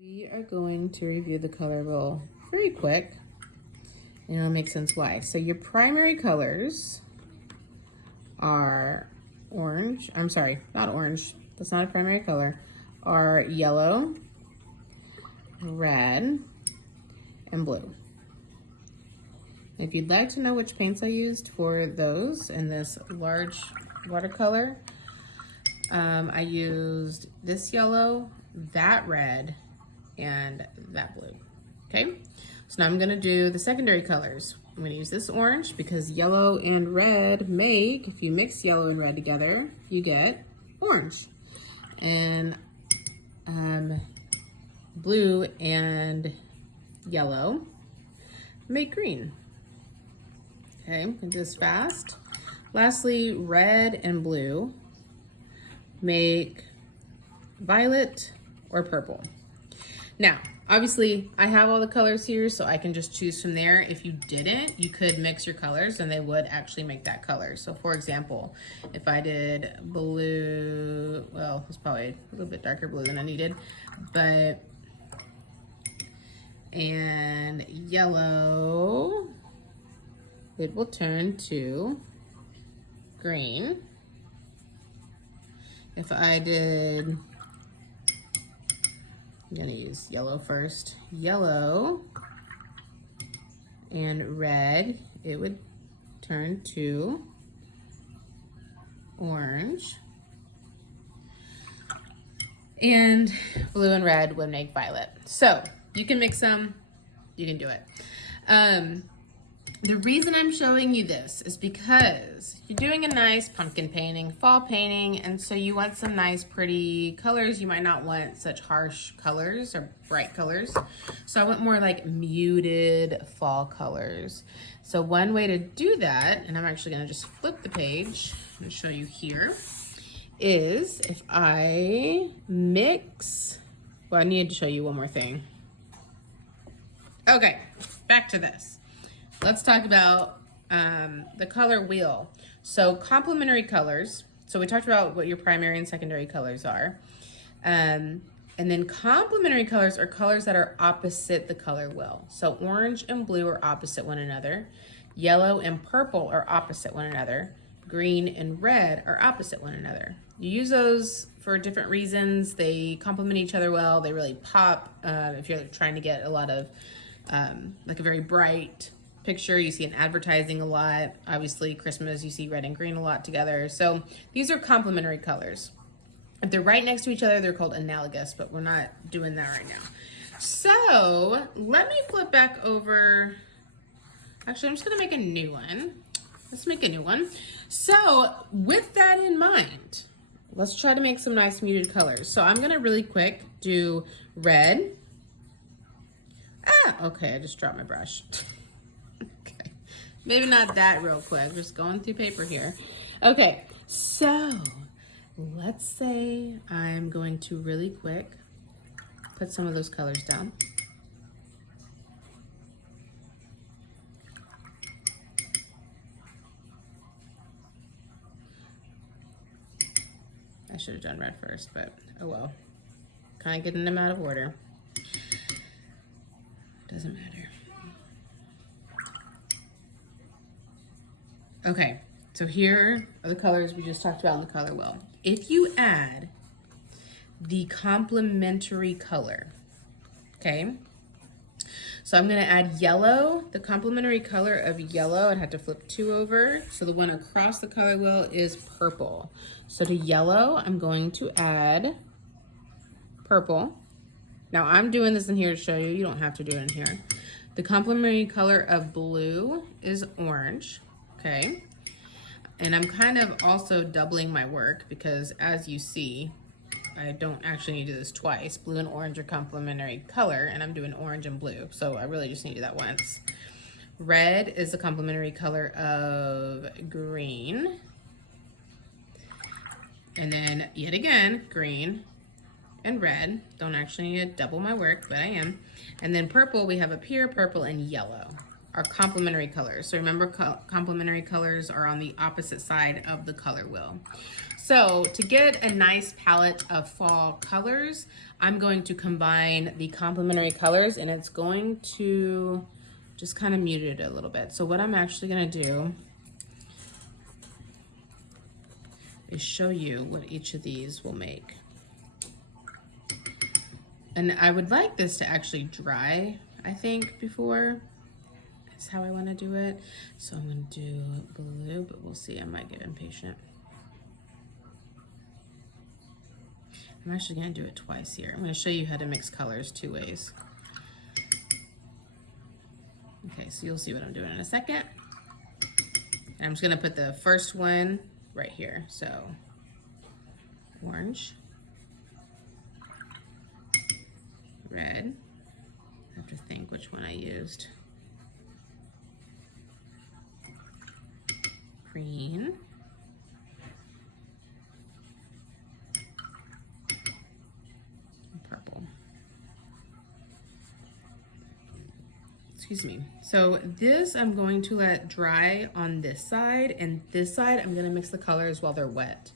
We are going to review the color wheel very quick, and it'll make sense why. So your primary colors are orange. I'm sorry, not orange. That's not a primary color. Are yellow, red, and blue. If you'd like to know which paints I used for those in this large watercolor, I used this yellow, that red, and that blue. Okay, so now I'm gonna do the secondary colors. I'm gonna use this orange because yellow and red make, if you mix yellow and red together, you get orange. And blue and yellow make green. Okay, I'm gonna do this fast. Lastly, red and blue make violet or purple. Now, obviously, I have all the colors here, so I can just choose from there. If you didn't, you could mix your colors and they would actually make that color. So for example, if I did blue, well, it's probably a little bit darker blue than I needed, but, and yellow, it will turn to green. If I did, I'm gonna use yellow first. Yellow and red, it would turn to orange. And blue and red would make violet. So you can mix them, you can do it. The reason I'm showing you this is because you're doing a nice pumpkin painting, fall painting, and so you want some nice pretty colors. You might not want such harsh colors or bright colors. So I want more like muted fall colors. So one way to do that, and I'm actually gonna just flip the page and show you here, is if I mix, well, I needed to show you one more thing. Okay, back to this. Let's talk about the color wheel. So complementary colors. So we talked about what your primary and secondary colors are. And then complementary colors are colors that are opposite the color wheel. So orange and blue are opposite one another. Yellow and purple are opposite one another. Green and red are opposite one another. You use those for different reasons. They complement each other well. They really pop if you're trying to get a lot of, like a very bright picture. You see in advertising a lot. Obviously Christmas, you see red and green a lot together. So these are complementary colors. If they're right next to each other, they're called analogous, but we're not doing that right now. So let me flip back over. Actually, I'm just gonna make a new one. Let's make a new one. So with that in mind, let's try to make some nice muted colors. So I'm gonna really quick do red. Okay, I just dropped my brush. Maybe not that real quick, just going through paper here. Okay, so let's say I'm going to really quick put some of those colors down. I should have done red first, but oh well. Kind of getting them out of order. Doesn't matter. Okay, so here are the colors we just talked about in the color wheel. If you add the complementary color, okay? So I'm gonna add yellow, the complementary color of yellow. I'd have to flip 2 over. So the one across the color wheel is purple. So to yellow, I'm going to add purple. Now I'm doing this in here to show you, you don't have to do it in here. The complementary color of blue is orange. Okay, and I'm kind of also doubling my work because as you see, I don't actually need to do this twice. Blue and orange are complementary color and I'm doing orange and blue. So I really just need to do that once. Red is the complementary color of green. And then yet again, green and red. Don't actually need to double my work, but I am. And then purple we have up here, purple and yellow are complementary colors. So remember, complementary colors are on the opposite side of the color wheel. So to get a nice palette of fall colors, I'm going to combine the complementary colors, and it's going to just kind of mute it a little bit. So what I'm actually gonna do is show you what each of these will make. And I would like this to actually dry, I think, before. That's how I want to do it. So I'm going to do blue, but we'll see. I might get impatient. I'm actually going to do it twice here. I'm going to show you how to mix colors 2 ways. Okay, so you'll see what I'm doing in a second. And I'm just going to put the first one right here. So orange, red. I have to think which one I used. Green. And purple. Excuse me. So this I'm going to let dry on this side, and this side I'm going to mix the colors while they're wet,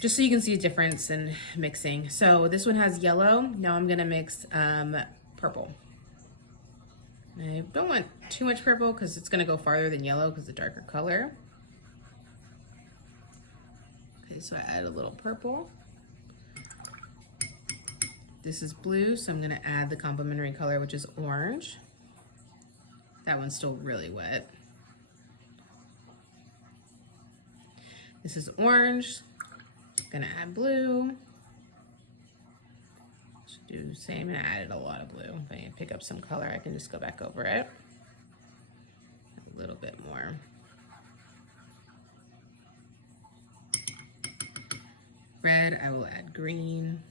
just so you can see a difference in mixing. So this one has yellow. Now I'm going to mix purple. I don't want too much purple because it's going to go farther than yellow because it's a darker color. Okay, so I add a little purple. This is blue, so I'm going to add the complementary color, which is orange. That one's still really wet. This is orange. Gonna add blue. Should do the same, and I added a lot of blue. If I need to pick up some color, I can just go back over it. A little bit more. Red, I will add green.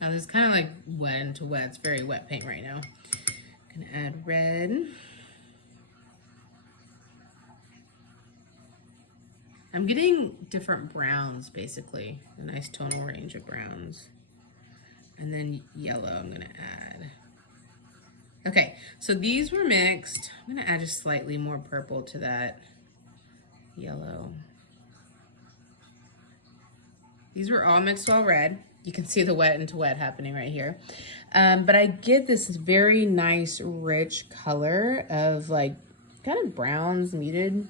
Now this is kind of like wet into wet. It's very wet paint right now. Gonna add red. I'm getting different browns, basically. A nice tonal range of browns. And then yellow I'm gonna add. Okay, so these were mixed. I'm gonna add just slightly more purple to that yellow. These were all mixed while red. You can see the wet into wet happening right here. But I get this very nice, rich color of like kind of browns, muted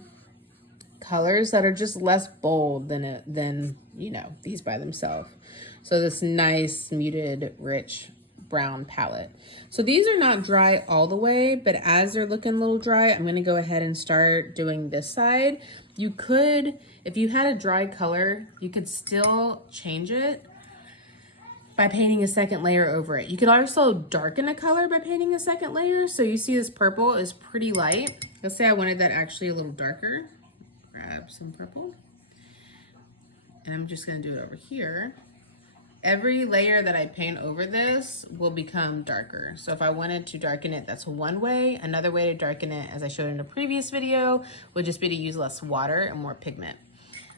colors that are just less bold than you know, these by themselves. So this nice, muted, rich brown palette. So these are not dry all the way, but as they're looking a little dry, I'm gonna go ahead and start doing this side. You could, if you had a dry color, you could still change it by painting a second layer over it. You could also darken a color by painting a second layer. So you see this purple is pretty light. Let's say I wanted that actually a little darker. Grab some purple. And I'm just gonna do it over here. Every layer that I paint over this will become darker. So if I wanted to darken it, that's one way. Another way to darken it, as I showed in a previous video, would just be to use less water and more pigment,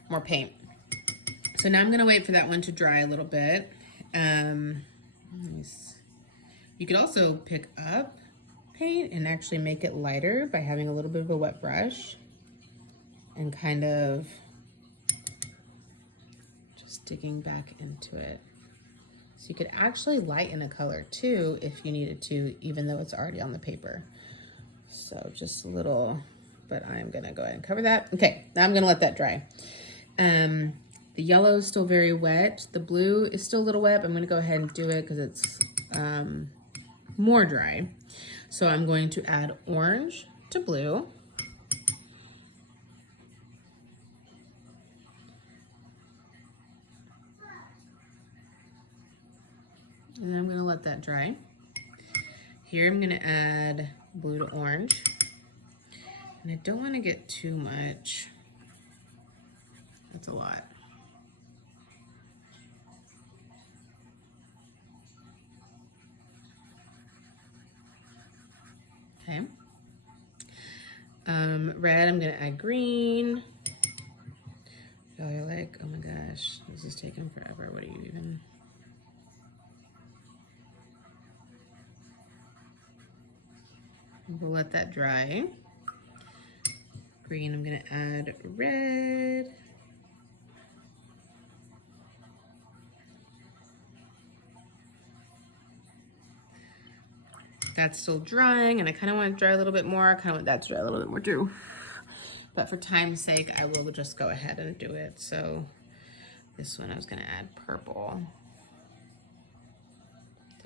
more paint. So now I'm gonna wait for that one to dry a little bit. You could also pick up paint and actually make it lighter by having a little bit of a wet brush and kind of just digging back into it. So you could actually lighten a color too if you needed to, even though it's already on the paper. So just a little, but I'm gonna go ahead and cover that. Okay, now I'm gonna let that dry. The yellow is still very wet. The blue is still a little wet, but I'm gonna go ahead and do it because it's more dry. So I'm going to add orange to blue. And then I'm gonna let that dry. Here I'm gonna add blue to orange. And I don't wanna get too much. That's a lot. Okay. Red, I'm gonna add green. Y'all are like, oh my gosh, this is taking forever. What are you even? We'll let that dry. Green, I'm gonna add red. That's still drying, and I kind of want it to dry a little bit more. I kind of want that to dry a little bit more too. But for time's sake, I will just go ahead and do it. So this one I was gonna add purple.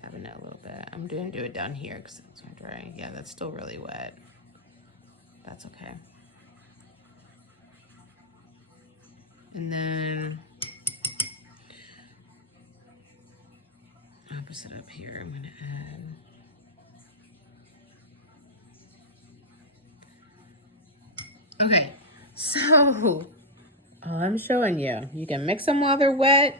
Dabbing it a little bit. I'm gonna do it down here because it's gonna dry. Yeah, that's still really wet. That's okay. And then opposite up here, I'm gonna add okay, so all I'm showing you, you can mix them while they're wet,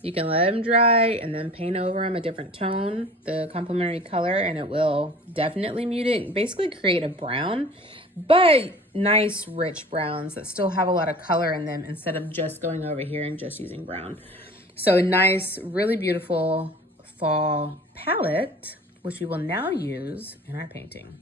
you can let them dry and then paint over them a different tone, the complementary color, and it will definitely mute it, basically create a brown, but nice rich browns that still have a lot of color in them instead of just going over here and just using brown. So a nice, really beautiful fall palette, which we will now use in our painting.